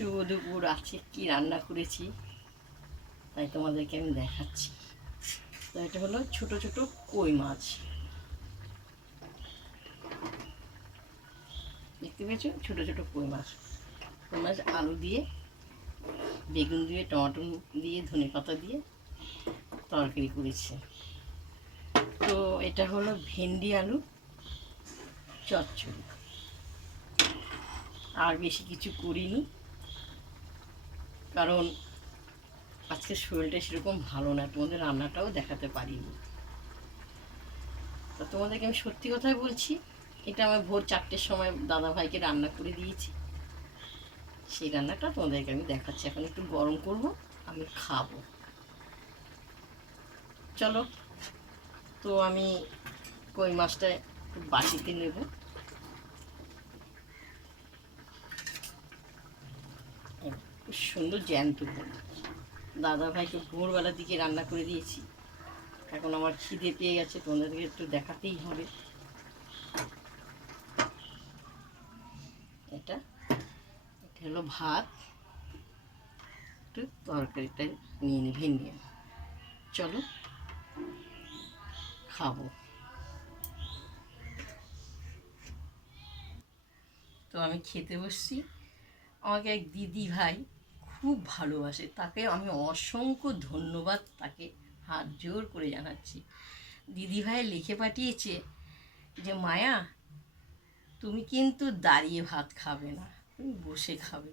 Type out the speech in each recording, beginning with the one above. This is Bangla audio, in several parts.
শুভ দুপুর। আজকে কী রান্না করেছি তাই তোমাদেরকে আমি দেখাচ্ছি। তো এটা হলো ছোট ছোট কই মাছ, দেখতে পেয়েছো? ছোট ছোট কই মাছ। কই মাছ আলু দিয়ে, বেগুন দিয়ে, টমেটো দিয়ে, ধনেপাতা দিয়ে তরকারি করেছি। তো এটা হলো ভেন্ডি আলু চচ্চড়ি, আর বেশি কিছু করিনি কারণ আজকে শরীরটা সেরকম ভালো না, তোমাদের রান্নাটাও দেখাতে পারিনি। তো তোমাদেরকে আমি সত্যি কথাই বলছি, এটা আমার ভোর 4টের সময় দাদাভাইকে রান্না করে দিয়েছি। সেই রান্নাটা তোমাদেরকে আমি দেখাচ্ছি। এখন একটু গরম করব, আমি খাবো। চলো, তো আমি কই মাছটা একটু বাটিতে নেব। খুব সুন্দর জ্যান্ত কই। দাদাভাইকে ভোরবেলার দিকে রান্না করে দিয়েছি। এখন আমার খিদে পেয়ে গেছে, তোমাদেরকে একটু দেখাতেই হবে। এটা এটা হলো ভাত, একটু তরকারিটা নিয়ে নিই ভেন্ডি। চলো খাবো। তো আমি খেতে বসছি। আমাকে এক দিদি ভাই খুব ভালোবাসে, তাকে আমি অসংখ্য ধন্যবাদ তাকে হাত জোর করে জানাচ্ছি। দিদি ভাই লিখে পাঠিয়েছে যে মায়া, তুমি কিন্তু দাঁড়িয়ে ভাত খাবে না, তুমি বসে খাবে।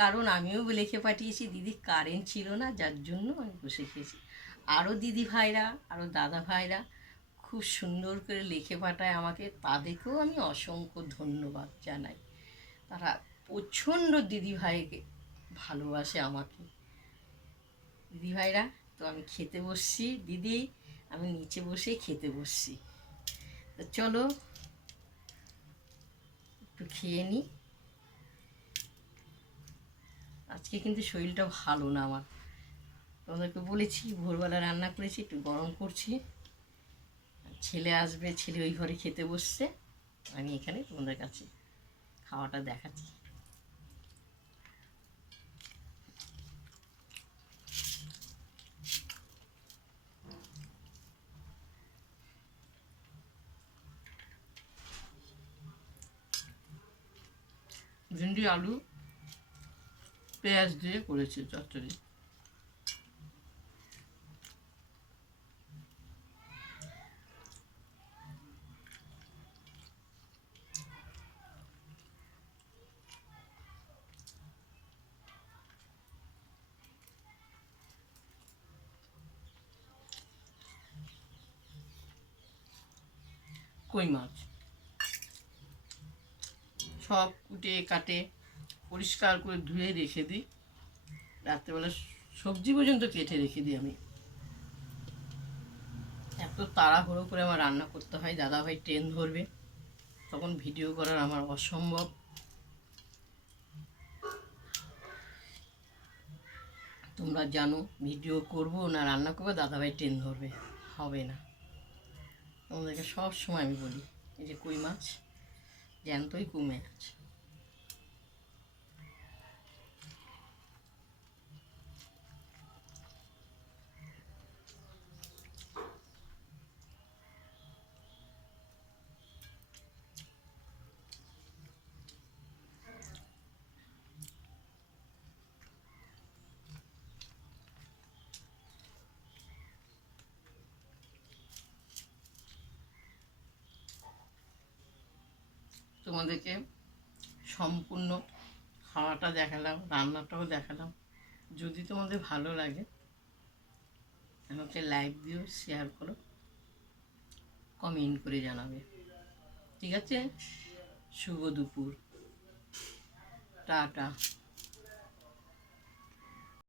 কারণ আমিও লিখে পাঠিয়েছি দিদি কারেন্ট ছিল না, যার জন্য আমি বসে খেয়েছি। আরও দিদি ভাইরা, আরও দাদা ভাইরা খুব সুন্দর করে লিখে পাঠায় আমাকে, তাদেরকেও আমি অসংখ্য ধন্যবাদ জানাই। তারা প্রচণ্ড দিদিভাইকে ভালোবাসে আমাকে। দিদিভাইরা, তো আমি খেতে বসছি। দিদি, আমি নিচে বসেই খেতে বসছি। তো চলো একটু খেয়ে নিই। আজকে কিন্তু শরীরটা ভালো না আমার, তোমাদেরকে বলেছি ভোরবেলা রান্না করেছি, একটু গরম করছি। ছেলে আসবে, ছেলে ওই ঘরে খেতে বসছে, আমি এখানে তোমাদের কাছে খাওয়াটা দেখাচ্ছি। ভেন্ডি আলু পেঁয়াজ দিয়ে করেছি চচ্চড়ি। কই মাছ সব কুটে কাটে পরিষ্কার করে ধুয়ে রেখে দিই। রাত্রেবেলা সবজি পর্যন্ত কেটে রেখে দিই আমি। এত তাড়াহুড়ো করে আমার রান্না করতে হয়, দাদাভাই ট্রেন ধরবে, তখন ভিডিও করার আমার অসম্ভব। তোমরা জানো ভিডিও করব না রান্না করবো, দাদাভাই ট্রেন ধরবে, হবে না। তোমাদেরকে সব সময় আমি বলি, এই যে কই মাছ জ্যান্তই কমে আছে। তোমাদেরকে সম্পূর্ণ খাওয়াটা দেখালাম, রান্নাটাও দেখালাম। যদি তোমাদের ভালো লাগে আমাকে লাইক দিও, শেয়ার করো, কমেন্ট করে জানাবে। ঠিক আছে? শুভ দুপুর, টাটা।